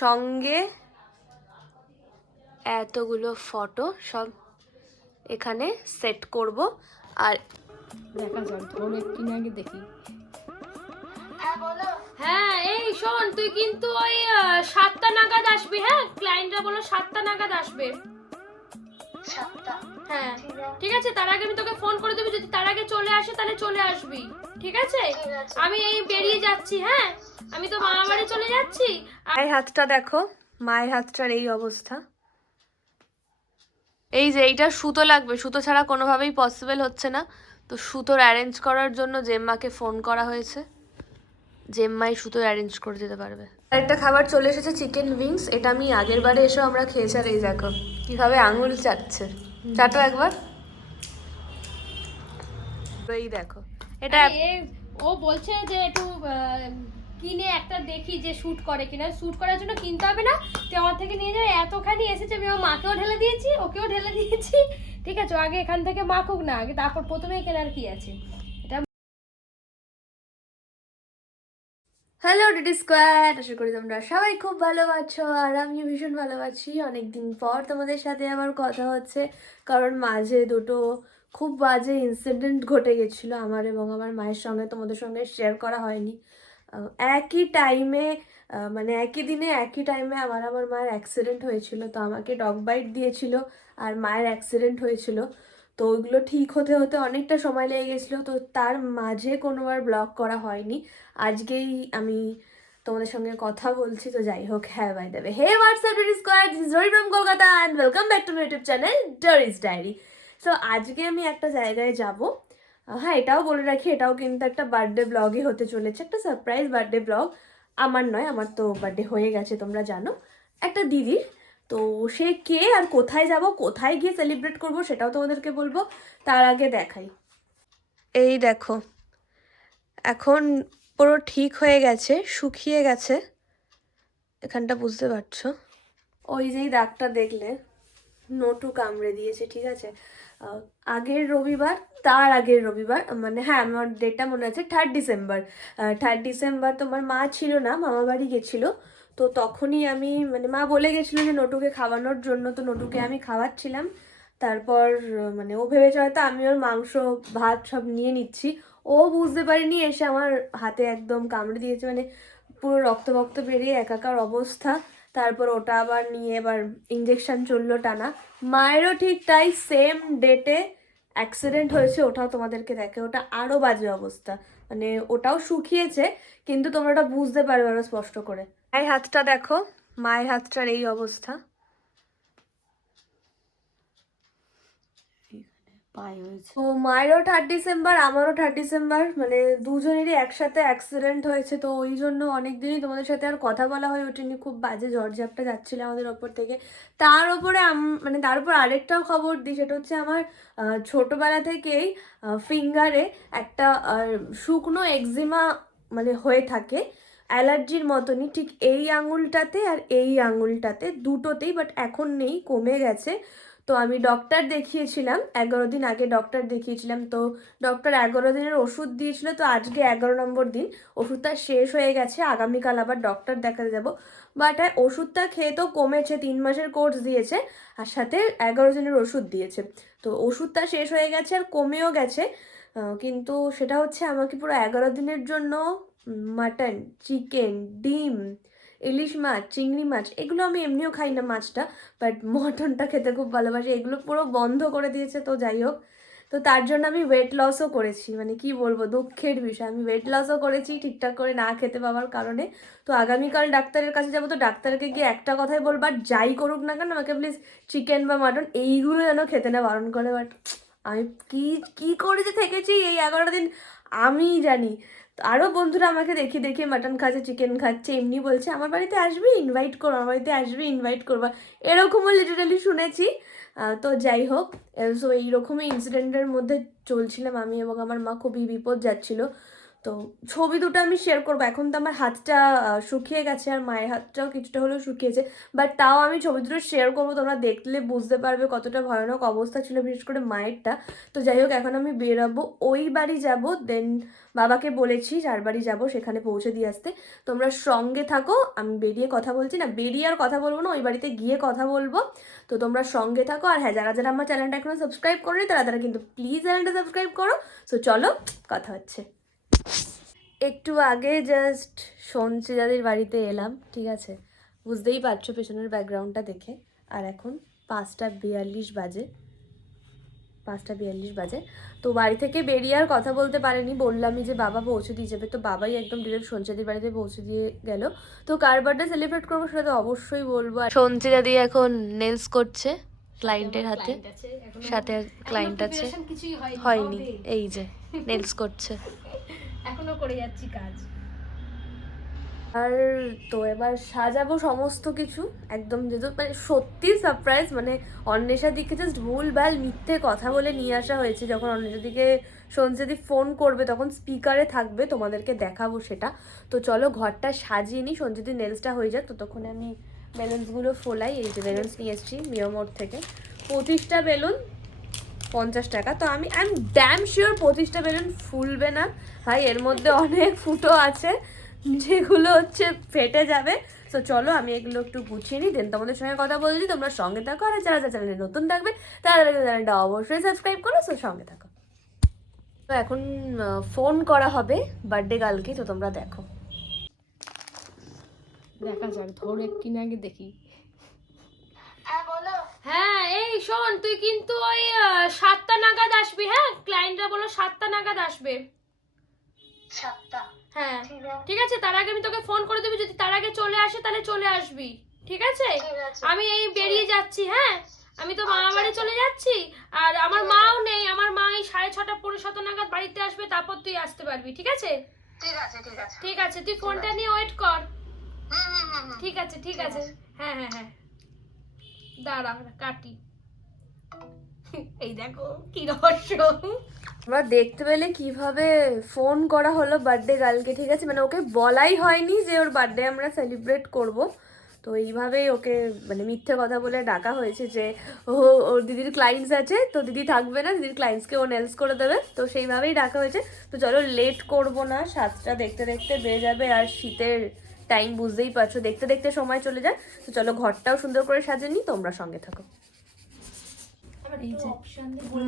সঙ্গে এতগুলো ফটো সব এখানে সেট করব। আর দেখা যাক, ধরে কিনে আগে দেখি। হ্যাঁ এই শোন, তুই কিন্তু ওই 7টা নাগাদ আসবি। হ্যাঁ, ক্লায়েন্টরা বললো 7টা নাগাদ আসবে। হ্যাঁ ঠিক আছে, তার আগে আমি তোকে ফোন করে দেবো, যদি তার আগে চলে আসে তাহলে চলে আসবি। ঠিক আছে, আমি এই বেরিয়ে যাচ্ছি। হ্যাঁ, আমি তো মামা বাড়ি চলে যাচ্ছি। মায়ের হাতটা দেখো, মায়ের হাতটার এই অবস্থা। এই যে এইটা সুতো লাগবে, সুতো ছাড়া কোনোভাবেই পসিবল হচ্ছে না। তো সুতোর অ্যারেঞ্জ করার জন্য জেম্মাকে ফোন করা হয়েছে, জেম্মাই সুতো অ্যারেঞ্জ করে দিতে পারবে। আরেকটা খাবার চলে এসেছে, চিকেন উইংস। এটা আমি আগের বারে এসেও আমরা খেয়েছি। আর এই দেখো কিভাবে আঙুল চাটছে, চাটো একবার। এই দেখো এটা ও বলছে যে একটু কিনে একটা দেখি যে শুট করে কিনা। শুট করার জন্য কিনতে হবে না, তুই আমার থেকে নিয়ে যাবে। এতখানি এসেছে, আমি আমার মাকেও ঢেলে দিয়েছি, ওকেও ঢেলে দিয়েছি। ঠিক আছে, আগে এখান থেকে মাখুক না, আগে তারপর প্রথমেই কেনার কি আছে। হ্যালো ডিডি স্কোয়াড, আশা করি তোমরা সবাই খুব ভালো আছো। আর আমিও ভীষণ ভালো আছি। অনেকদিন পর তোমাদের সাথে আমার কথা হচ্ছে, কারণ মাঝে দুটো খুব বাজে ইনসিডেন্ট ঘটে গেছিলো আমার এবং আমার মায়ের সঙ্গে, তোমাদের সঙ্গে শেয়ার করা হয়নি। একই টাইমে, মানে একই দিনে একই টাইমে আমার মায়ের অ্যাক্সিডেন্ট হয়েছিল। তো আমাকে ডগ বাইট দিয়েছিল আর মায়ের অ্যাক্সিডেন্ট হয়েছিল। তো ওইগুলো ঠিক হতে হতে অনেকটা সময় লেগে গেছিলো। তো তার মাঝে কোনোবার ব্লগ করা হয়নি। আজকেই আমি তোমাদের সঙ্গে কথা বলছি। তো যাই হোক, হ্যাঁ বাই দেবে, hey what's up DD square, this is Dori from Kolkata and welcome back to my YouTube channel Dori's diary. So আজকে আমি একটা জায়গায় যাব। হ্যাঁ, এটাও বলে রাখি, এটাও কিন্তু একটা বার্থডে ব্লগই হতে চলেছে, একটা সারপ্রাইজ বার্থডে ব্লগ। আমার নয়, আমার তো বার্থডে হয়ে গেছে তোমরা জানো, একটা দিদির। তো সে কে আর কোথায় যাব, কোথায় গিয়ে সেলিব্রেট করব সেটাও তোমাদেরকে বলবো। তার আগে দেখাই, এই দেখো এখন পুরো ঠিক হয়ে গেছে, শুকিয়ে গেছে এখানটা, বুঝতে পারছো? ওই যেই দাগটা দেখলে, নোটু কামড়ে দিয়েছে। ঠিক আছে, আগের রবিবার, তার আগের রবিবার, মানে হ্যাঁ আমার ডেটটা মনে আছে, 3rd ডিসেম্বর। 3rd ডিসেম্বর তোমার মা ছিল না, মামা বাড়ি গেছিলো। তো তখনই আমি, মানে মা বলে গেছিলো যে নটুকে খাওয়ানোর জন্য, তো নটুকে আমি খাওয়াচ্ছিলাম। তারপর মানে ও ভেবেছে হয়তো আমি ওর মাংস ভাত সব নিয়ে নিচ্ছি। ও বুঝতে পারিনি, এসে আমার হাতে একদম কামড়ে দিয়েছে, মানে পুরো রক্ত বক্ত বেরিয়ে একাকার অবস্থা। তারপর ওটা আবার নিয়ে এবার ইঞ্জেকশন চললো টানা। মায়েরও ঠিক তাই, সেম ডেটে অ্যাক্সিডেন্ট হয়েছে, ওটাও তোমাদেরকে দেখে, ওটা আরও বাজে অবস্থা। মানে ওটাও শুকিয়েছে, কিন্তু তোমরা ওটা বুঝতে পারবে আরো স্পষ্ট করে। মায়ের হাতটা দেখো, মায়ের হাতটার এই অবস্থা। ও মায়েরও 3rd ডিসেম্বর, আমারও 3rd ডিসেম্বর, মানে দুজনেরই একসাথে অ্যাক্সিডেন্ট হয়েছে। তো ওই জন্য অনেকদিনই তোমাদের সাথে আর কথা বলা হয়ে ওঠেনি, খুব বাজে ঝড়ঝাপটা যাচ্ছিল আমাদের ওপর থেকে। তার ওপরে মানে তার উপর আরেকটাও খবর দিই, সেটা হচ্ছে আমার ছোটোবেলা থেকেই ফিঙ্গারে একটা শুকনো একজিমা মানে হয়ে থাকে, অ্যালার্জির মতনই, ঠিক এই আঙুলটাতে আর এই আঙুলটাতে দুটোতেই, বাট এখন নেই, কমে গেছে। তো আমি ডক্টর দেখিয়েছিলাম, 11 দিন আগে ডক্টর দেখিয়েছিলাম। তো ডক্টর 11 দিনের ওষুধ দিয়েছিল। তো আজকে 11 নম্বর দিন, ওষুধটা শেষ হয়ে গেছে, আগামীকাল আবার ডক্টর দেখাতে যাব। বাট ওষুধটা খেয়ে তো কমেছে, 3 মাসের কোর্স দিয়েছে আর সাথে 11 দিনের ওষুধ দিয়েছে। তো ওষুধটা শেষ হয়ে গেছে আর কমেও গেছে, কিন্তু সেটা হচ্ছে আমাকে পুরো 11 দিনের জন্য মাটন, চিকেন, ডিম, ইলিশ মাছ, চিংড়ি মাছ, এগুলো আমি এমনিও খাই না মাছটা, বাট মটনটা খেতে খুব ভালোবাসি, এগুলো পুরো বন্ধ করে দিয়েছে। তো যাই হোক, তো তার জন্য আমি ওয়েট লসও করেছি, মানে কি বলবো, দুঃখের বিষয়, আমি ওয়েট লসও করেছি ঠিকঠাক করে না খেতে পাওয়ার কারণে। তো আগামীকাল ডাক্তারের কাছে যাবো, তো ডাক্তারকে গিয়ে একটা কথাই বলবার, যাই করুক না কেন আমাকে প্লিজ চিকেন বা মাটন এইগুলো যেন খেতে না বারণ করে। বাট আমি কি কি করে যে থেকেছি এই 11 দিন আমি জানি। আরও বন্ধুরা আমাকে দেখিয়ে দেখিয়ে মাটন খাচ্ছে, চিকেন খাচ্ছে, এমনি বলছে আমার বাড়িতে আসবি ইনভাইট করবো, আমার বাড়িতে আসবি ইনভাইট করবা, এরকমও লিটারালি শুনেছি। তো যাই হোক, সো এইরকমই ইনসিডেন্টের মধ্যে চলছিলাম আমি এবং আমার মা, খুবই বিপদ যাচ্ছিল। তো ছবি দুটো আমি শেয়ার করবো। এখন তো আমার হাতটা শুকিয়ে গেছে আর মায়ের হাতটাও কিছুটা হলেও শুকিয়েছে, বাট তাও আমি ছবি দুটো শেয়ার করবো, তোমরা দেখলে বুঝতে পারবে কতটা ভয়ানক অবস্থা ছিল, বিশেষ করে মায়েরটা। তো যাই হোক, এখন আমি বেরাবো, ওই বাড়ি যাব, দেন বাবাকে বলেছি যার বাড়ি যাবো সেখানে পৌঁছে দিয়ে আসতে। তোমরা সঙ্গে থাকো, আমি বেরিয়ে কথা বলছি না, বেরিয়ে আর কথা বলবো না, ওই বাড়িতে গিয়ে কথা বলবো। তো তোমরা সঙ্গে থাকো। আর হ্যাঁ, যারা যারা আমার চ্যানেলটা এখনো সাবস্ক্রাইব করেনি তারা তারা কিন্তু প্লিজ চ্যানেলটা সাবস্ক্রাইব করো। সো চলো, কথা হচ্ছে। একটু আগে জাস্ট সঞ্চিতাদের বাড়িতে এলাম, ঠিক আছে, বুঝতেই পারছো পেছনের ব্যাকগ্রাউন্ডটা দেখে। আর এখন 5:42 বাজে, 5:42 বাজে। তো বাড়ি থেকে বেরিয়ে আর কথা বলতে পারিনি, বললামই যে বাবা পৌঁছে দিয়ে যাবে, তো বাবাই একদম ডিরেক্ট সঞ্চিতাদের বাড়িতে পৌঁছে দিয়ে গেল। তো কার বার্থডে সেলিব্রেট করবো সেটা তো অবশ্যই বলবো। সঞ্চিতা দিয়ে এখন নেলস করছে ক্লায়েন্টের হাতে, সাথে ক্লায়েন্ট আছে, হয়নি, এই যে নেলস করছে, এখনো করে যাচ্ছি কাজ। আর তো এবার সাজাবো সমস্ত কিছু একদম, যেহেতু মানে সত্যি সারপ্রাইজ, মানে অন্বেষার দিকে জাস্ট ভুলভাল মিথ্যে কথা বলে নিয়ে আসা হয়েছে। যখন অন্বেষার দিকে সঞ্চিতা ফোন করবে তখন স্পিকারে থাকবে, তোমাদেরকে দেখাবো সেটা। তো চলো ঘরটা সাজিয়ে নিই, সঞ্চিতা নেলসটা হয়ে যাক, ততক্ষণে আমি বেলুনসগুলো ফোলাই। এই যে বেলুনস নিয়ে এসেছি মিও মোড় থেকে, 25টা বেলুন 50 টাকা। তো আমি আই এম ড্যাম শিওর 25টা বেলুন ফুলবে না ভাই, এর মধ্যে অনেক ফুটো আছে যেগুলো হচ্ছে ফেটে যাবে। তো চলো আমি এগুলো একটু গুছিয়ে নিই, দেন তোমাদের সঙ্গে কথা বলছি, তোমরা সঙ্গে থাকো। আর যারা যারা চ্যানেলে নতুন থাকবে তারা চ্যানেলটা অবশ্যই সাবস্ক্রাইব করো, সো সঙ্গে থাকো। তো এখন ফোন করা হবে বার্থডে গার্লকে, তো তোমরা দেখো। দেখা যাক, ধরে কিনা আগে দেখি। হ্যাঁ বলো। হ্যাঁ এই শোন, তুই কিন্তু ওই 7টা নাগাদ আসবি। হ্যাঁ, ক্লায়েন্টরা বললো 7টা নাগাদ আসবে। 7টা? হ্যাঁ ঠিক আছে ঠিক আছে, তার আগে আমি তোকে ফোন করে দেবো, যদি তার আগে চলে আসে তাহলে চলে আসবি, ঠিক আছে? ঠিক আছে। আমি এই বেরিয়ে যাচ্ছি, হ্যাঁ আমি তো মামা বাড়ি চলে যাচ্ছি, আর আমার মাও নেই, আমার মা এই 6:30 পৌনে 7 নাগাদ বাড়িতে আসবে, তারপর তুই আসতে পারবি, ঠিক আছে? ঠিক আছে ঠিক আছে ঠিক আছে, তুই ফোনটা নিয়ে ওয়েট কর। হুম। ঠিক আছে ঠিক আছে, হ্যাঁ হ্যাঁ হ্যাঁ, দাঁড়া কাটি। এই দেখো কি রহস্য। তোমরা দেখতে পেলে কিভাবে ফোন করা হলো বার্থডে গার্লকে, ঠিক আছে, মানে ওকে বলাই হয়নি যে ওর বার্থডে আমরা সেলিব্রেট করব। তো এইভাবেই ওকে মানে মিথ্যে কথা বলে ডাকা হয়েছে যে ওর দিদির ক্লায়েন্টস আছে, তো দিদি থাকবে না, দিদির ক্লায়েন্টসকে ও নেলস করে দেবে, তো সেইভাবেই ডাকা হয়েছে। তো চলো লেট করব না, 7টা দেখতে দেখতে বেড়ে যাবে, আর শীতের টাইম বুঝতেই পারছো, দেখতে দেখতে সময় চলে যায়। তো চলো ঘরটাও সুন্দর করে সাজিয়ে নিই, তোমরা সঙ্গে থাকো। এই যে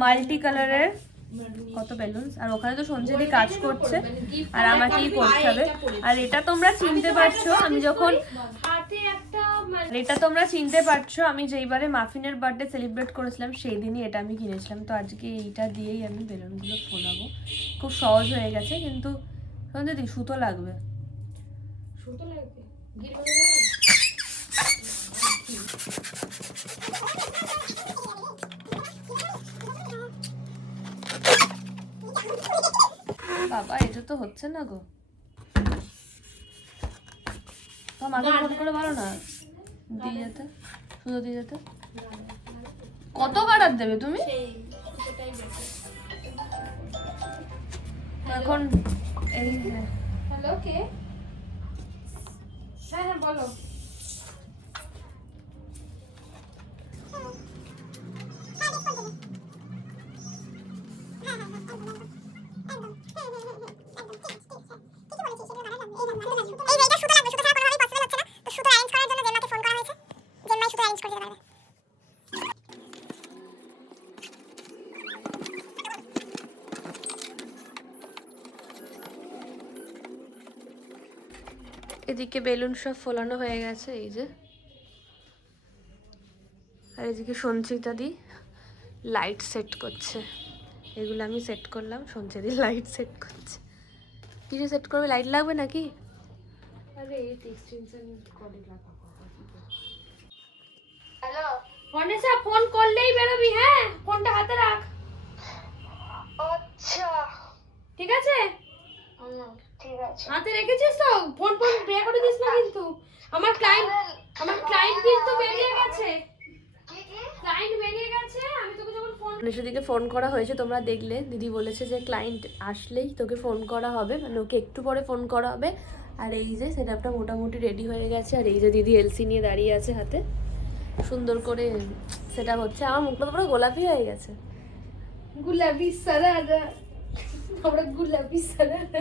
মাল্টি কালারের কত বেলুনস, আর ওখানে তো সঞ্জয়দি কাজ করছে আর আমাকেই করতে হবে। আর এটা তোমরা চিনতে পারছো, আমি যখন হাতে একটা এটা তোমরা চিনতে পারছো, আমি যেইবারে মাফিনের বার্থডে সেলিব্রেট করেছিলাম সেই দিনই এটা আমি কিনেছিলাম। তো আজকে এইটা দিয়েই আমি বেলুনগুলো ফোলাবো, খুব সহজ হয়ে গেছে। কিন্তু সঞ্জয়দি সুতো লাগবে, সুতো লাগবে, বাবা এটা তো হচ্ছে না গো। তো আমাকে ফোন করে বলো না দিয়ে যেতে, সুতো দিয়ে যেতে। কত কাটার দেবে তুমি এখন? এই হ্যালো কে? হ্যাঁ হ্যাঁ বলো। এদিকে বেলুন সব ফোলানো হয়ে গেছে, এই যে। আর এদিকে সঞ্চিতা দি লাইট সেট করছে, এগুলো আমি সেট করলাম, সঞ্চিতা দি লাইট সেট করছে। কিছু সেট করবে, লাইট লাগবে নাকি? আরে এই এক্সটেনশন করে লাগা। হ্যালো। অনেসা ফোন করলেই বেরোবি, হ্যাঁ ফোনটা হাতে রাখ, আচ্ছা ঠিক আছে? ঠিক আছে। হাতে রেখেছিস তো, ফোন ফোন বের করে দিস না কিন্তু। আমার ক্লায়েন্ট কিন্তু বেরিয়ে গেছে, কি কি? ক্লায়েন্ট বেরিয়ে গেছে, আমি তোকে যখন ফোন দিকে ফোন করা হয়েছে, তোমরা দেখলে। দিদি বলেছে যে ক্লায়েন্ট আসলেই তোকে ফোন করা হবে, মানে ওকে একটু পরে ফোন করা হবে। আর এই যে সেটআপটা মোটামুটি রেডি হয়ে গেছে। আর এই যে দিদি এলসি নিয়ে দাঁড়িয়ে আছে হাতে, সুন্দর করে সেটআপ হচ্ছে। আমার মুখটা পুরো গোলাপি হয়ে গেছে। গুলাবি সারারা, আমরা গুলাবি সারারা।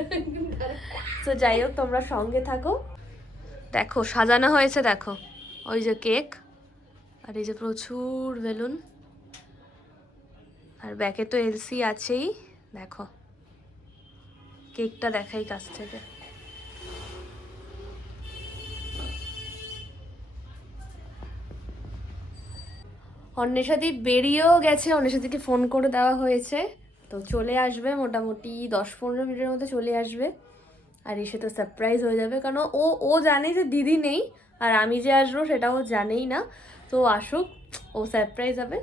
তো যাই হোক, তোমরা সঙ্গে থাকো। দেখো সাজানো হয়েছে, দেখো ওই যে কেক, আর এই যে প্রচুর বেলুন, আর ব্যাকে তো এলসি আছেই। দেখো কেকটা দেখাই কাছ থেকে। অন্বেষাদি বেরিয়েও গেছে, অন্বেষাদিকে ফোন করে দেওয়া হয়েছে, তো চলে আসবে মোটামুটি 10-15 মিনিটের মধ্যে চলে আসবে। আর এসে তো সারপ্রাইজ হয়ে যাবে, কারণ ও জানে যে দিদি নেই, আর আমি যে আসবো সেটা ও জানেই না। তো আসুক, ও সারপ্রাইজ হবে।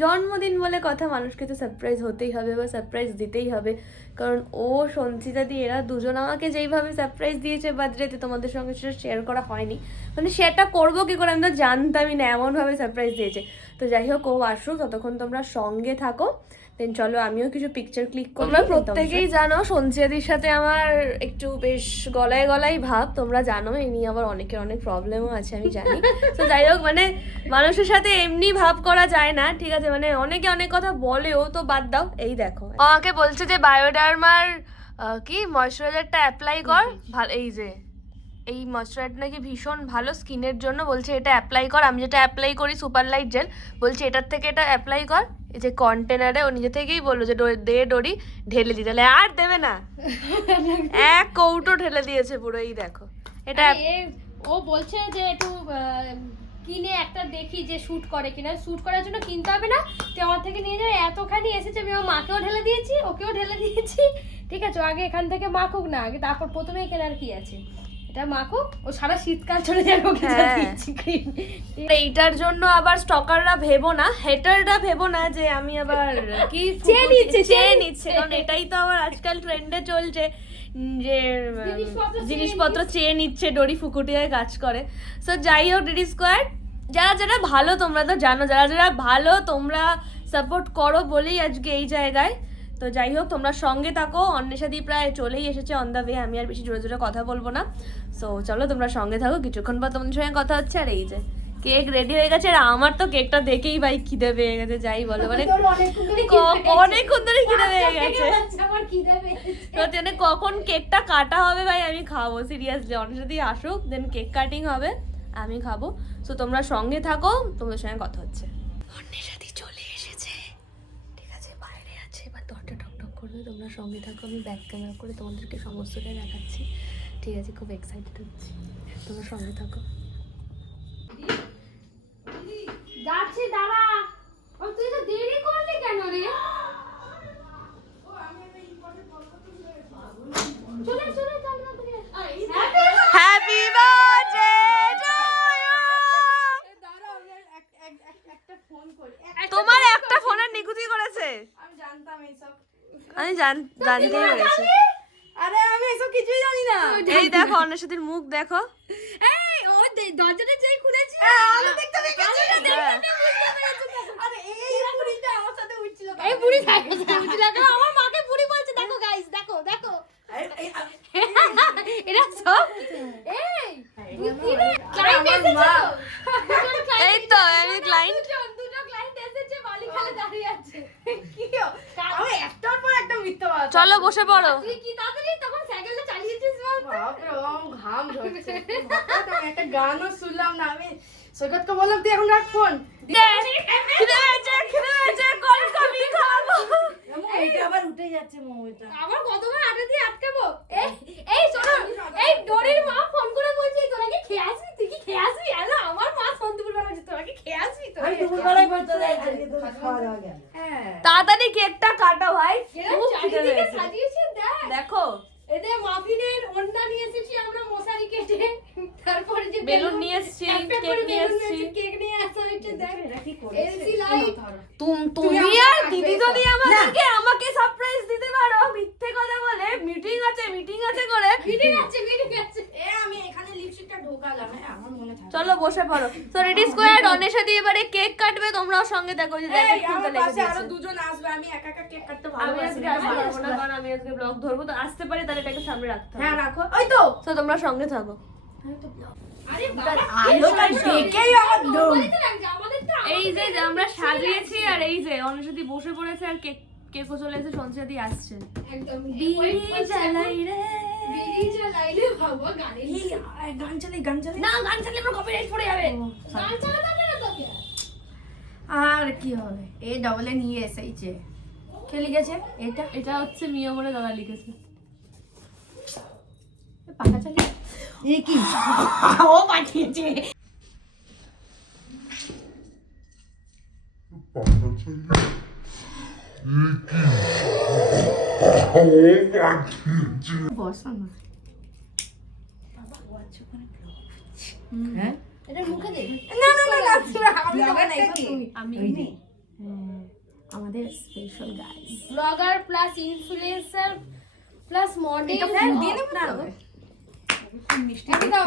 জন্মদিন বলে কথা, মানুষকে তো সারপ্রাইজ হতেই হবে বা সারপ্রাইজ দিতেই হবে। কারণ ও সঞ্চিতা দি এরা দুজন আমাকে যেইভাবে সারপ্রাইজ দিয়েছে বার্থডেতে, তোমাদের সঙ্গে সেটা শেয়ার করা হয়নি। মানে সেটা করবো কি করে, আমি তো জানতামই না এমনভাবে সারপ্রাইজ দিয়েছে। তো যাই হোক, ও আসুক, ততক্ষণ তোমরা সঙ্গে থাকো। দেন চলো আমিও কিছু পিকচার ক্লিক করি। তোমরা প্রত্যেকেই জানো সঞ্চিতাদির সাথে আমার একটু বেশ গলায় গলায় ভাব, তোমরা জানো। এই নিয়ে আবার অনেকের অনেক প্রবলেমও আছে, আমি জানি। তো যাই হোক, মানে মানুষের সাথে এমনি ভাব করা যায় না, ঠিক আছে? মানে অনেকে অনেক কথা বলেও, তো বাদ দাও। এই দেখো আমাকে বলছে যে বায়োডার্মার কি ময়শ্চারাইজারটা অ্যাপ্লাই কর, ভালো। এই যে এই ময়শ্চারাইজার নাকি ভীষণ ভালো স্কিনের জন্য, বলছে এটা অ্যাপ্লাই কর। আমি যেটা অ্যাপ্লাই করি সুপার লাইট জেল, বলছে এটার থেকে এটা অ্যাপ্লাই কর। এই যে কন্টেনারে ও নিজে থেকেই বললো যে দে ডোরি, ঢেলে দিতে। আর দেবে না, এক কৌটো ঢেলে দিয়েছে পুরো। এই দেখো এটা ও বলছে যে একটু কিনে একটা দেখি যে শুট করে কিনা। শুট করার জন্য কিনতে হবে না, তো আমার থেকে নিয়ে যায়। এতখানি এসেছে, আমি আমার মাকেও ঢেলে দিয়েছি, ওকেও ঢেলে দিয়েছি। ঠিক আছে, আগে এখান থেকে মাখুক না, আগে তারপর প্রথমেই কেনার কি আছে, এটা মাখুক, ও সারা শীতকাল চলে যাবে। ওকে দিয়েছি ক্রিম। এইটার জন্য আবার স্টকাররা ভেবো না, হেটাররা ভেবো না যে আমি আবার কি চেয়ে নিচ্ছে। কারণ এটাই তো আবার আজকাল ট্রেন্ডে চলছে যে জিনিসপত্র চেয়ে নিচ্ছে, ডরি ফুকুটিয়ায় কাজ করে। সো যাই হোক, ডিডি স্কোয়ার যারা যারা ভালো, তোমরা তো জানো, যারা যারা ভালো তোমরা সাপোর্ট করো বলেই আজকে এই জায়গায়। তো যাই হোক, তোমরা সঙ্গে থাকো। অন্বেষাদি প্রায় চলেই এসেছে অন দ্য ওয়ে, আমি আর বেশি জোরে জোরে কথা বলবো না। সো চলো তোমরা সঙ্গে থাকো, কিছুক্ষণ পর তোমাদের সঙ্গে কথা হচ্ছে। আর এই যে কেক রেডি হয়ে গেছে, আর আমার তো কেকটা দেখেই ভাই খিদে পেয়ে গেছে, যাই বলো। মানে অনেকক্ষণ ধরে খিদে পেয়ে গেছে, মানে কখন কেকটা কাটা হবে ভাই, আমি খাবো সিরিয়াসলি। অন্বেষাদি আসুক, দেন কেক কাটিং হবে, আমি খাবো। সো তোমরা সঙ্গে থাকো, তোমাদের সঙ্গে কথা হচ্ছে। অন্বেষাদি চলে এসেছে, ঠিক আছে, বাইরে আছে, এবার দরজা ঠকঠক করবে। তোমরা সঙ্গে থাকো, আমি ব্যাক ক্যামেরা করে তোমাদেরকে সমস্তটা দেখাচ্ছি, ঠিক আছে? খুব এক্সাইটেড হচ্ছি, তোমরা সঙ্গে থাকো। যাচ্ছি, দাঁড়া। তুই তো দেরি করলি কেন রে? চলে চলে চল না তুমি। Happy birthday to you. তোমার একটা ফোনের নিকুতি করেছে, আমি জানতাম এইসব। আমি জানতেই পেরেছি। আরে আমি এসব কিছুই জানি না। এই দেখো অন্বেষাদির মুখ দেখো। এই ও দরজাটা যেই খুলেছি, আলো দেখতে পেয়ে আরে এই বুড়িটা আমার সাথে উঠছিল। এই বুড়ি দেখো, আমার মাকে বুড়ি বলছে। দেখো গাইস, দেখো দেখো এরা সব। এই তুই কি রে? ক্লায়েন্ট এসেছে তো। এই তো আমি ক্লায়েন্ট। দুটো ক্লায়েন্ট এসেছে, মালিক খালি দাঁড়িয়ে আছে। কি আমি একটার পর একটা মিথ্যা কথা। চলো বসে পড়ো। তুই কি তাড়াতাড়ি তখন সাইকেলটা চালিয়েছিস বল? বাপরে বাপ, ঘাম ঝরছে। আমি একটা গানও শুনলাম না। আমি সৈকতকে বললাম তুই এখন রাখ ফোন। খিদে পেয়েছে, কল কবি খাবো। এইটা আবার উঠে যাচ্ছে মোমোটা। আবার কতবার আটা দিয়ে আটকাবো? এই শোনো, এই ডোরির মা ফোন করে বলছে তোরা কি খেয়ে আসবি? তুই কি খেয়ে আসবি? আরে আমার মা সন্তুপুর বেলা বলছে তোরা কি খেয়ে আসবি? তো আমি দুপুরবেলায় বলতে যাচ্ছি তো খাওয়া দাওয়া গেল। হ্যাঁ তাড়াতাড়ি কেকটা কাটো ভাই, খুব খিদে চারিদিকে পেয়েছে। সাজিয়েছি দেখ। দেখো এদের মাফিনের ওন্না নিয়ে এসেছি আমরা, মশারি কেটে। তারপরে যে বেলুন নিয়ে এসেছি, কেক নিয়ে এসেছি। কেক নিয়ে আসা হয়েছে দেখ। এটা কি এলসি করেছে? লাইট। তুমি আর দিদি যদি আমাকে সারপ্রাইজ দিতে পারো, মিথ্যে কথা বলে মিটিং আছে করে ভিডিও আছে এ আমি এখানে লিপস্টিকটা ঢোকালাম, হ্যাঁ আমার মনে থাকে। চলো বসে পড়ো। তো রেডি স্কোয়ার অনেশা দিয়ে এবারে কেক কাটবে, তোমরাও সঙ্গে দেখো যে এই, জ্যাকেট খুলতে আমার লেগে পাশে আরো গেছে। দুজন আসবে, আমি একা একা কেক কাটতে আমি ভালোবাসি আজকে না। আসতে পারবো না কারণ আমি আজকে ব্লগ ধরবো, তো আসতে পারি তাহলে এটাকে সামনে রাখতে হবে। হ্যাঁ রাখো, ওই তো তো তোমরা সঙ্গে থাকো। আরে বাবা আলোটা দেখেই আমার দম। তো লাগছে আমাদের তো এই যে আমরা সাজিয়েছি আর এই যে অনেশাদি বসে পড়েছে আর কেকও চলে এসে সঞ্চিতাদি আসছে। একদম বিড়ি জ্বালাই রে। বিড়ি জ্বালাইলে বাবা গানে এই, গান চালাই গান চালাই। না গান চালিয়ে আমার কপিরাইট পড়ে যাবে। গান চালাতে হবে না তোকে আর কি হবে, এ ডবল এ নিয়ে এসেছে। কে লিখেছে এটা? এটা হচ্ছে মিও বলে দাদা লিখেছে। পাখা চালিয়ে এ কি ও পাঠিয়েছে। বসা না হ্যাঁ, এটা মুখে দে না না না না, আমি তো বানাইছি তুমি। আমি হ্যাঁ, আমাদের special guys. Blogger plus influencer plus model এটা ফুল দিয়ে দেব না? একদম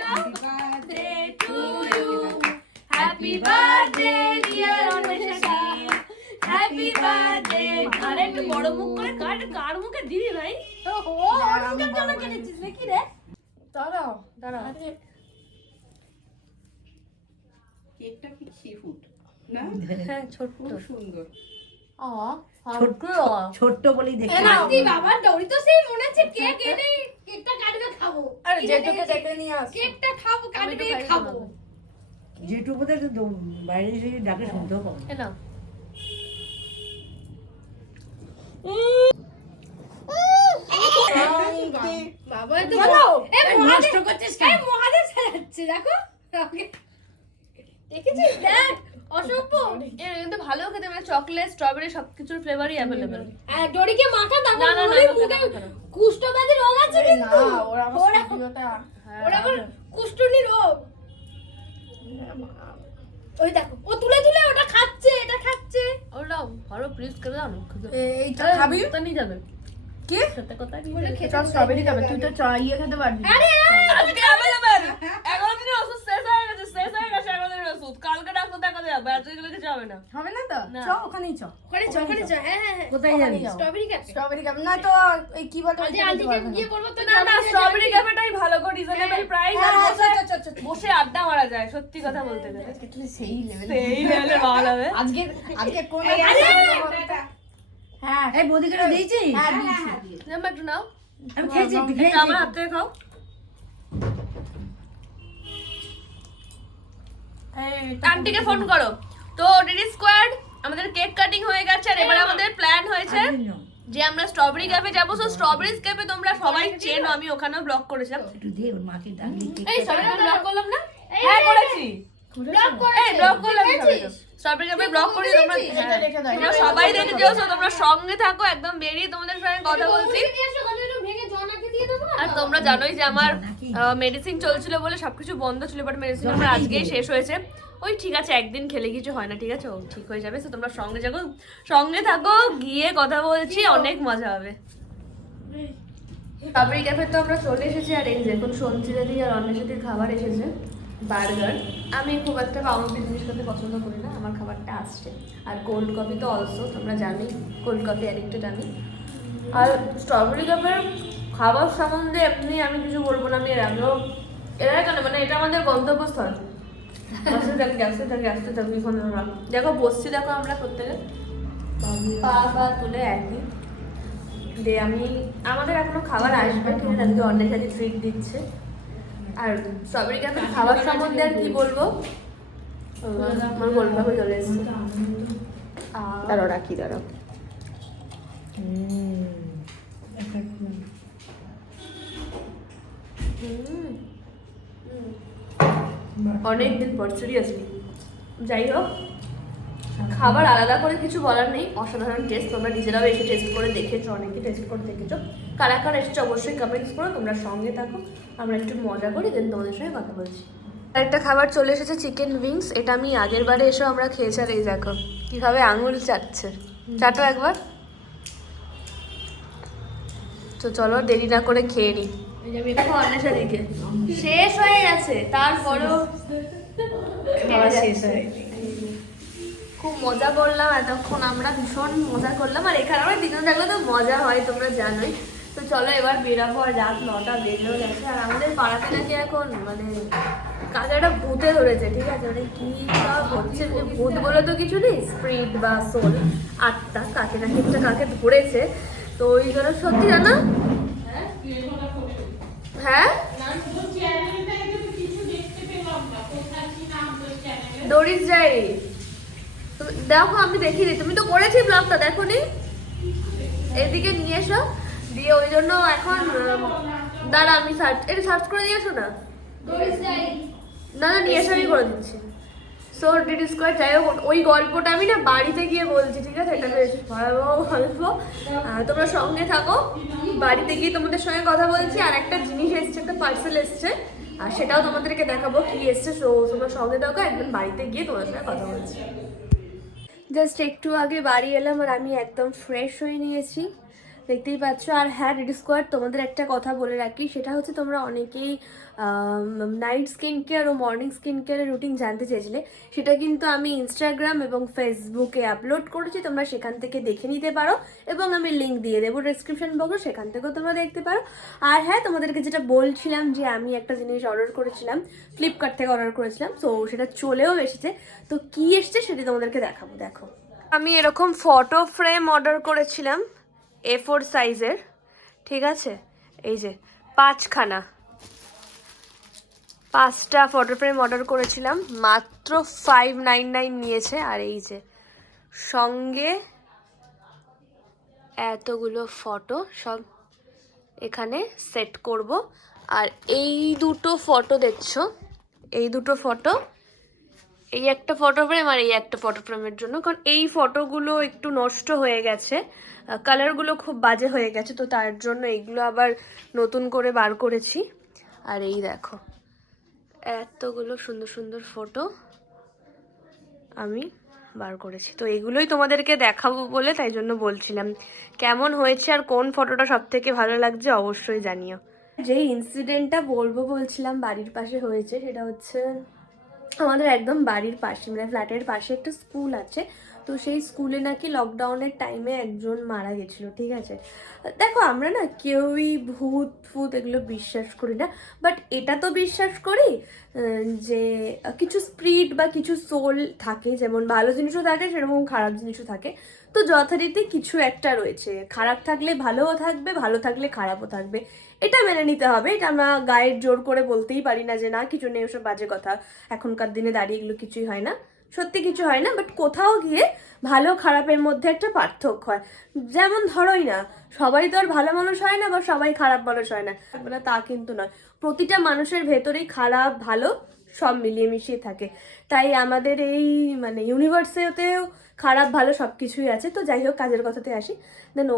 Happy birthday to you. Happy birthday dear অনেশাদি, হ্যাপি বার্থডে। আরে একটু বড় মুখ করে কার মুখে দিবি ভাই? ও ওর মুখের জন্য কিনেছিস নাকি রে দাঁড়াও দাঁড়া। কেকটা কি সিফুড না? হ্যাঁ ছোট্ট সুন্দর। ছোট্ট বলেই দেখতে নাতি বাবা দৌড়ি তো সেই মনে হচ্ছে কেক এনে কেকটা কাটবে খাবো আরে যেটুকে ডেকে নিয়ে আস। কেকটা খাবো কাটবে খাবো যেটুকু বোধ বাইরে এসে ডাকে শুনতেও পাবো এ নাও। বাবা তো বলো। নষ্ট করছিস কেন মহাদেব সাজাচ্ছে দেখো দেখেছিস দেখ অসভ্য এর কিন্তু ভালো খেতে, মানে চকলেট স্ট্রবেরি সবকিছুর ফ্লেভারই অ্যাভেলেবেল। ডরিকে মাখা দাও না, না, না, মুখে না, না, না, না। কুষ্ঠব্যাধি রোগ আছে না কিন্তু ওরা আমার ওরা- ভিডিওটা ওরা আবার কুষ্ঠনি রোগ ওই দেখো ও তুলে তুলে ওটা খাচ্ছে এটা খাচ্ছে ওটা ভালো প্লিজ করে দাও না। এইটা খাবি কোথা নিয়ে যাবে? কি? সাথে কোথায় নিয়ে ওটা যাবে? খেতে চল স্ট্রবেরি খাবে, তুই তো ইয়ে খেতে পারবি। আরে আজকে available। 11 দিনের ওষুধ শেষ হয়ে গেছে 11 দিনের ওষুধ। কালকে ডাক্তার দেখাতে যাবে, আজকে গেলে কিছু হবে না। হবে না তো? না। চ ওখানেই চ। ওখানে চ ওখানে চ হ্যাঁ হ্যাঁ কোথায় ওখানে যাবি যাও। স্ট্রবেরি খাবে স্ট্রবেরি খাবে না তো এই কি বলে আজ আন্টিকে গিয়ে বলবো তো না না স্ট্রবেরি ক্যাফেটাই ভালো গো, রিজনেবল প্রাইস আর বসে আচ্ছা বসে আড্ডা মারা যায়, সত্যি কথা বলতে গেলে তুই সেই লেভেল সেই লেভেলে ভালো হবে। আজকে আজকে কোন হ্যাঁ এই বৌদিকে দিয়েছি হ্যাঁ দিয়েছি। নাম্বার একটু নাও, আমি খেয়েছি একটু এটা খেয়েছি আমার হাত থেকে খাও। আন্টিকে ফোন করো। তো ডিডি স্কোয়াড আমাদের কেক কাটিং হয়ে গেছে আর এবার আমাদের প্ল্যান হয়েছে যে আমরা স্ট্রবেরি ক্যাফে যাবো। সো স্ট্রবেরি ক্যাফে তোমরা সবাই চেনো, আমি ওখানেও ব্লগ করেছিলাম। একটু দিয়ে ওর মাকে ডাকলি এই সবাই ব্লগ করলাম না? হ্যাঁ করেছি। ব্লগ এই ব্লগ করলাম দেখেছিস? স্ট্রবেরি ক্যাফে ব্লগ করি তোমরা। এটা হ্যাঁ। রেখে দাও। তোমরা সবাই দেখে যেও, তোমরা সঙ্গে থাকো, একদম বেরিয়ে তোমাদের সঙ্গে কথা বলছি। ভেঙে জনাকে দিয়ে দেবো আর তোমরা জানোই যে আমার মেডিসিন চলছিল বলে সবকিছু বন্ধ ছিল, বাট মেডিসিন আমার আজকেই শেষ হয়েছে। ওই ঠিক আছে, একদিন খেলে কিছু হয় না, ঠিক আছে, ও ঠিক হয়ে যাবে। তো তোমরা সঙ্গে থাকো, গিয়ে কথা বলছি, অনেক মজা হবে। স্ট্রবেরি ক্যাফে তো আমরা চলে এসেছি আর এই যে এখন সঞ্চিতাদি আর অন্বেষাদির খাবার এসেছে, বার্গার। আমি খুব একটা পাউরুটি জিনিস খেতে পছন্দ করি না, আমার খাবারটা আসছে। আর কোল্ড কফি তো অলসো, তোমরা জানোই কোল্ড কফি অ্যাডিক্টেড আমি। আর স্ট্রবেরি ক্যাফের খাবার সম্বন্ধে এমনি আমি কিছু বলবো না, আমি এর আগেও কেন, মানে এটা আমাদের গন্তব্যস্থল। আসতে থাকি এখন আমরা দেখো বসছি, দেখো আমরা প্রত্যেকে পা তুলে একই দে। আমাদের এখনো খাবার আসবে, ঠিক আছে, আজকে অনেক আগে ট্রিট দিচ্ছে। আর স্ট্রবেরি ক্যাফের খাবার সম্বন্ধে আর কি বলবো, আমার গোলপাপে চলে এসেছে। দাঁড়াও রাখি, দাঁড়াও। অনেকদিন পর সিরিয়াসলি। যাই হোক, খাবার আলাদা করে কিছু বলার নেই, অসাধারণ টেস্ট। তোমরা নিজেরাও এসে টেস্ট করে দেখেছো, অনেকে টেস্ট করে দেখেছো। কারা কারা এসেছো অবশ্যই কমেন্টস করো। তোমরা সঙ্গে থাকো, আমরা একটু মজা করি, দেন তোমাদের সঙ্গে কথা বলছি। আরেকটা খাবার চলে এসেছে, চিকেন উইংস। এটা আমি আগের বারে এসেও আমরা খেয়েছি। আর এই দেখো কিভাবে আঙুল চাটছে, চাটো একবার। তো চলো দেরি না করে খেয়ে নিই। দেখো অন্বেষা দিকে শেষ হয়ে গেছে, তারপরেও খাওয়া শেষ হয়নি। খুব মজা করলাম এতক্ষণ, আমরা ভীষণ মজা করলাম। আর এখানে আমরা তিনজন থাকলে তো মজা হয়, তোমরা জানোই। তো চলো এবার বেরাবো, আর রাত 9টা বেজেও গেছে। আর আমাদের পাড়াতে নাকি এখন মানে কাকে একটা ভূতে ধরেছে, ঠিক আছে, মানে কি সব হচ্ছে, মানে ভূত বলে তো কিছু নেই, স্পিরিট বা সোল, আত্মা, কাকে না একটা কাকে ধরেছে। তো ওই জন্য সত্যি জানা, হ্যাঁ ডোরিস ডায়েরি দেখো, আমি দেখিনি, তুমি তো করেছি ব্লগটা, দেখো নি, এদিকে নিয়ে এসো দিয়ে। ওই জন্য এখন দাঁড়া আমি সার্চ করে দিয়েছো না, না না নিয়ে এসে আমি করে দিচ্ছি। সো ডিড স্কোয়ার, যাই হোক ওই গল্পটা আমি না বাড়িতে গিয়ে বলছি, ঠিক আছে, এটা বেশ ভয়াবহ গল্প। তোমরা সঙ্গে থাকো, বাড়িতে গিয়ে তোমাদের সঙ্গে কথা বলছি। আর একটা জিনিস এসছে, একটা পার্সেল এসছে, আর সেটাও তোমাদেরকে দেখাবো কি এসছে। সো তোমরা সঙ্গে থাকো, একদম বাড়িতে গিয়ে তোমাদের সঙ্গে কথা বলছি। জাস্ট একটু আগে বাড়ি এলাম আর আমি একদম ফ্রেশ হয়ে নিয়েছি, দেখতেই পাচ্ছ। আর হ্যাঁ রেডি স্কোয়াড, তোমাদের একটা কথা বলে রাখি, সেটা হচ্ছে তোমরা অনেকেই নাইট স্কিন কেয়ার ও মর্নিং স্কিন কেয়ারের রুটিন জানতে চেয়েছিলে। সেটা কিন্তু আমি ইনস্টাগ্রাম এবং ফেসবুকে আপলোড করেছি, তোমরা সেখান থেকে দেখে নিতে পারো, এবং আমি লিঙ্ক দিয়ে দেবো ডেসক্রিপশন বক্সে, সেখান থেকেও তোমরা দেখতে পারো। আর হ্যাঁ, তোমাদেরকে যেটা বলছিলাম যে আমি একটা জিনিস অর্ডার করেছিলাম, ফ্লিপকার্ট থেকে অর্ডার করেছিলাম, তো সেটা চলেও এসেছে। তো কি এসছে সেটা তোমাদেরকে দেখাবো, দেখো। আমি এরকম ফটো ফ্রেম অর্ডার করেছিলাম A4 সাইজের, ঠিক আছে, এই যে 5টা ফটো ফ্রেম অর্ডার করেছিলাম, মাত্র 599 নিয়েছে। আর এই যে সঙ্গে এতগুলো ফটো সব এখানে সেট করব। আর এই দুটো ফটো দেখছো, এই দুটো ফটো, এই একটা ফটো ফ্রেম আর এই একটা ফটো ফ্রেমের জন্য, কারণ এই ফটোগুলো একটু নষ্ট হয়ে গেছে, কালারগুলো খুব বাজে হয়ে গেছে, তো তার জন্য এইগুলো আবার নতুন করে বার করেছি। আর এই দেখো এতগুলো সুন্দর সুন্দর ফটো আমি বার করেছি, তো এগুলোই তোমাদেরকে দেখাবো বলে তাই জন্য বলছিলাম। কেমন হয়েছে আর কোন ফটোটা সব থেকে ভালো লাগছে অবশ্যই জানিও। যেই ইনসিডেন্টটা বলছিলাম বাড়ির পাশে হয়েছে, সেটা হচ্ছে আমাদের একদম বাড়ির পাশে, মানে ফ্ল্যাটের পাশে একটা স্কুল আছে। তো সেই স্কুলে নাকি লকডাউনের টাইমে একজন মারা গেছিলো, ঠিক আছে। দেখো আমরা না কেউই ভূত ফুত এগুলো বিশ্বাস করি না, বাট এটা তো বিশ্বাস করি যে কিছু স্পিরিট বা কিছু সোল থাকে, যেমন ভালো জিনিসও থাকে সেরকম খারাপ জিনিসও থাকে। তো যথারীতি কিছু একটা রয়েছে, খারাপ থাকলে ভালোও থাকবে, ভালো থাকলে খারাপও থাকবে, এটা মেনে নিতে হবে। এটা আমরা গায়ের জোর করে বলতেই পারি না যে না কিছু নেই, ওসব বাজে কথা, এখনকার দিনে দাঁড়িয়ে এগুলো কিছুই হয় না, সত্যি কিছু হয় না। বাট কোথাও গিয়ে ভালো খারাপের মধ্যে একটা পার্থক্য হয়। যেমন ধরোই না, সবাই তো আর ভালো মানুষ হয় না বা সবাই খারাপ মানুষ হয় না, মানে তা কিন্তু নয়। প্রতিটা মানুষের ভেতরেই খারাপ ভালো সব মিলিয়ে মিশিয়ে থাকে। তাই আমাদের এই মানে ইউনিভার্সেতেও খারাপ ভালো সব কিছুই আছে। তো যাই হোক, কাজের কথাতে আসি। দেন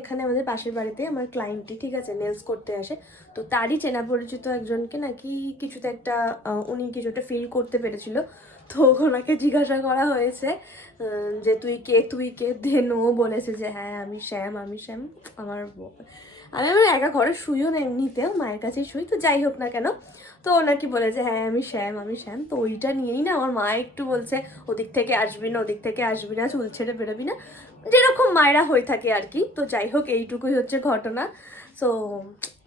এখানে আমাদের পাশের বাড়িতে আমার ক্লায়েন্টটি, ঠিক আছে, নেলস করতে আসে। তো তারই চেনা পরিচিত একজনকে নাকি কিছুতে একটা উনি কিছুটা ফিল করতে পেরেছিল। তো ওনাকে জিজ্ঞাসা করা হয়েছে যে তুই কে দেন ও বলেছে যে হ্যাঁ আমি শ্যাম আমার আমি আমার একা ঘরে শুইও না, এমনিতেও মায়ের কাছেই শুই। তো যাই হোক না কেন, তো ওনাকে বলেছে হ্যাঁ আমি শ্যাম। তো ওইটা নিয়েই না আমার মা একটু বলছে ওদিক থেকে আসবি না, চুল ছেড়ে বেরোবি না, যেরকম মায়েরা হয়ে থাকে আর কি। তো যাই হোক, এইটুকুই হচ্ছে ঘটনা। সো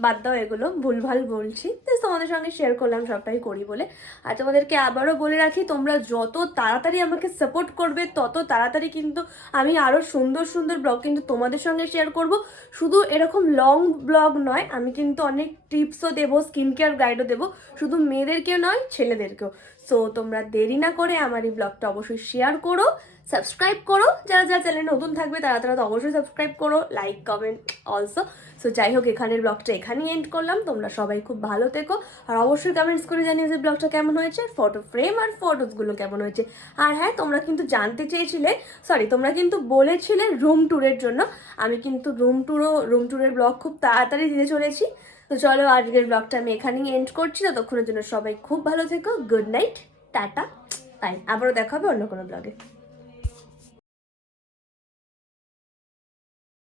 বাদ দাও এগুলো, ভুলভাল বলছি, তো তোমাদের সঙ্গে শেয়ার করলাম, সবটাই করি বলে। আর তোমাদেরকে আবারও বলে রাখি, তোমরা যত তাড়াতাড়ি আমাকে সাপোর্ট করবে তত তাড়াতাড়ি কিন্তু আমি আরও সুন্দর সুন্দর ব্লগ কিন্তু তোমাদের সঙ্গে শেয়ার করব। শুধু এরকম লং ব্লগ নয়, আমি কিন্তু অনেক টিপসও দেবো, স্কিন কেয়ার গাইডও দেবো, শুধু মেয়েদেরকেও নয় ছেলেদেরকেও। সো তোমরা দেরি না করে আমার এই ব্লগটা অবশ্যই শেয়ার করো, সাবস্ক্রাইব করো, যারা চ্যানেলে নতুন থাকবে তারা তো অবশ্যই সাবস্ক্রাইব করো, লাইক কমেন্ট অলসো। সো যাই হোক, এখানের ব্লগটা এখানেই এন্ড করলাম। তোমরা সবাই খুব ভালো থেকো, আর অবশ্যই কমেন্টস করে জানিও যে ব্লগটা কেমন হয়েছে, ফটো ফ্রেম আর ফটোসগুলো কেমন হয়েছে। আর হ্যাঁ, তোমরা কিন্তু বলেছিলে রুম ট্যুরের জন্য, আমি কিন্তু রুম ট্যুরের ব্লগ খুব তাড়াতাড়ি দিতে চলেছি। তো চলো, আজকের ব্লগটা আমি এখানেই এন্ড করছি। ততক্ষণের জন্য সবাই খুব ভালো থেকো, গুড নাইট, টাটা, বাই। আবারও দেখা হবে অন্য কোনো ব্লগে।